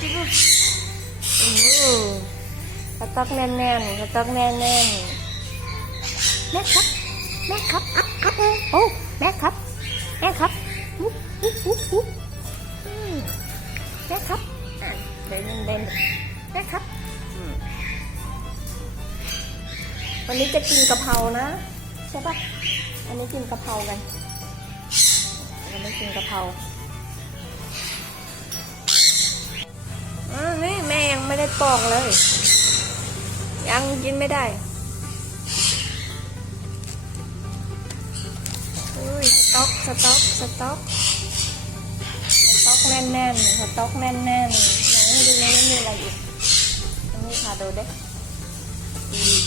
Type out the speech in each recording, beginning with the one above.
จิบุโอ้โหสต๊อกแน่นๆสต๊อกแน่นๆแม่ครับ แม่ครับอัพอัพโอ้แม่ครับ แม่ครับอุ๊บอุ๊บอุ๊บอุ๊บแม่ครับเดินเดินแม่ครับวันนี้จะกินกะเพรานะใช่ปะอันนี้กินกะเพรากันวันนี้กินกะเพรา ยังไม่ได้ปอกเลย ยังกินไม่ได้อุ้ยสต๊อกสต๊อกสต๊อกสต๊อกแน่นๆสต๊อกแน่นๆไหนดูในนี้มีอะไรอีกอันนี้ค่ะดูเด้อีก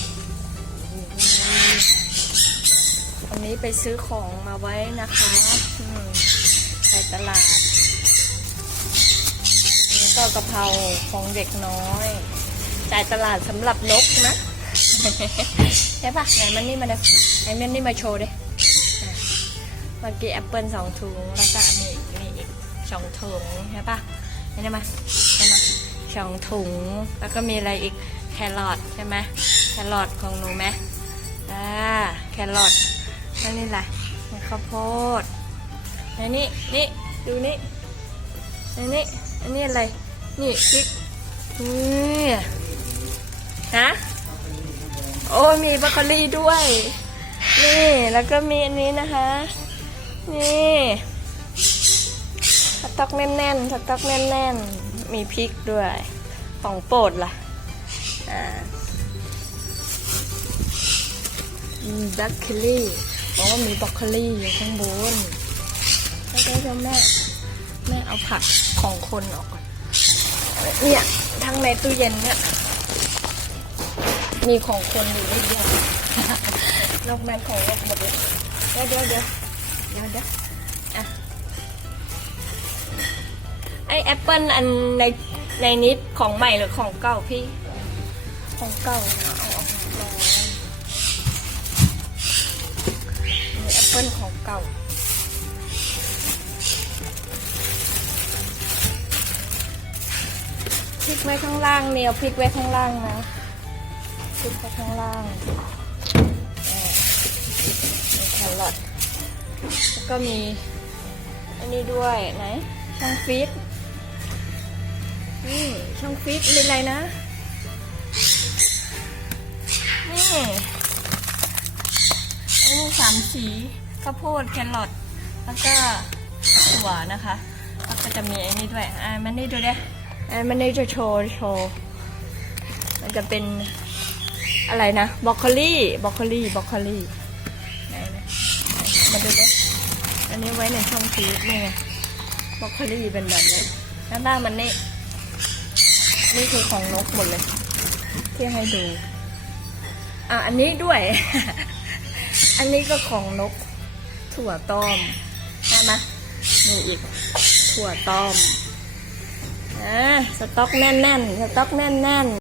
วันนี้ไปซื้อของมาไว้นะคะไปตลาด ก็กะเพราของเด็กน้อยจ่ายตลาดสำหรับนกนะใช่ปะไหนมันนี่มาเลยไหนมันนี่มาโชว์ดิเมื่อกี้แอปเปิลสองถุงแล้วก็มีอีกมีอีกสองถุงใช่ปะนี่ได้มาได้มาสองถุงแล้วก็มีอะไรอีกแครอทใช่ไหมแครอทของหนูไหมอ่าแครอทแล้วนี่อะไรข้าวโพดแล้วนี่นี่ดูนี่อันนี้อันนี้อะไร นี่พริกนี่ฮะโอ้มีบรอกโคลีด้วย นี่แล้วก็มีอันนี้นะคะ นี่สต๊อกแน่นๆสต๊อกแน่นๆ มีพริกด้วยของโปรดล่ะอ่าบรอกโคลีบอกว่ามีบรอกโคลีอยู่ข้างบนแล้วก็แม่แม่เอาผักของคนออกก่อน เนี่ยทั้งในตู้เย็นเนี่ยมีของคนอยู่นิดเดียวนอกนั้นของนกหมดเลยเดี๋ยวเดี๋ยวเดี๋ยวเดี๋ยวอะไอแอปเปิลอันในในนี้ของใหม่หรือของเก่าพี่ ของเก่านะเอาออกมาก่อนมีแอปเปิลของเก่า กไว้ข้างล่างเนี่ยพริกไว้ข้างล่างนะพริกไว้ข้างล่างมีแครอทแล้วก็มีอันนี้ด้วยไหนช่องฟิตนี่ช่องฟิตมีอะไรนะนี่อันนี้สามสีข้าวโพดแครอทแล้วก็ถั่วนะคะแล้วก็จะมีไอ้นี่ด้วยอ่ามันนี่ดูดิ มันนี่จะโชว์โชว์มันจะเป็นอะไรนะบรอกโคลี่บรอกโคลี่บรอกโคลี่ไหนนะมาดูดิอันนี้ไว้ในช่องฟีดนี่ไงบรอกโคลี่เป็นแบบนี้แล้วหน้ามันนี่นี่คือของนกหมดเลย ที่ให้ดู อะอันนี้ด้วย อันนี้ก็ของนกถั่วต้มใช่ไหมมีอีกถั่วต้ม อ่าสต็อกแน่นๆ สต็อกแน่นๆ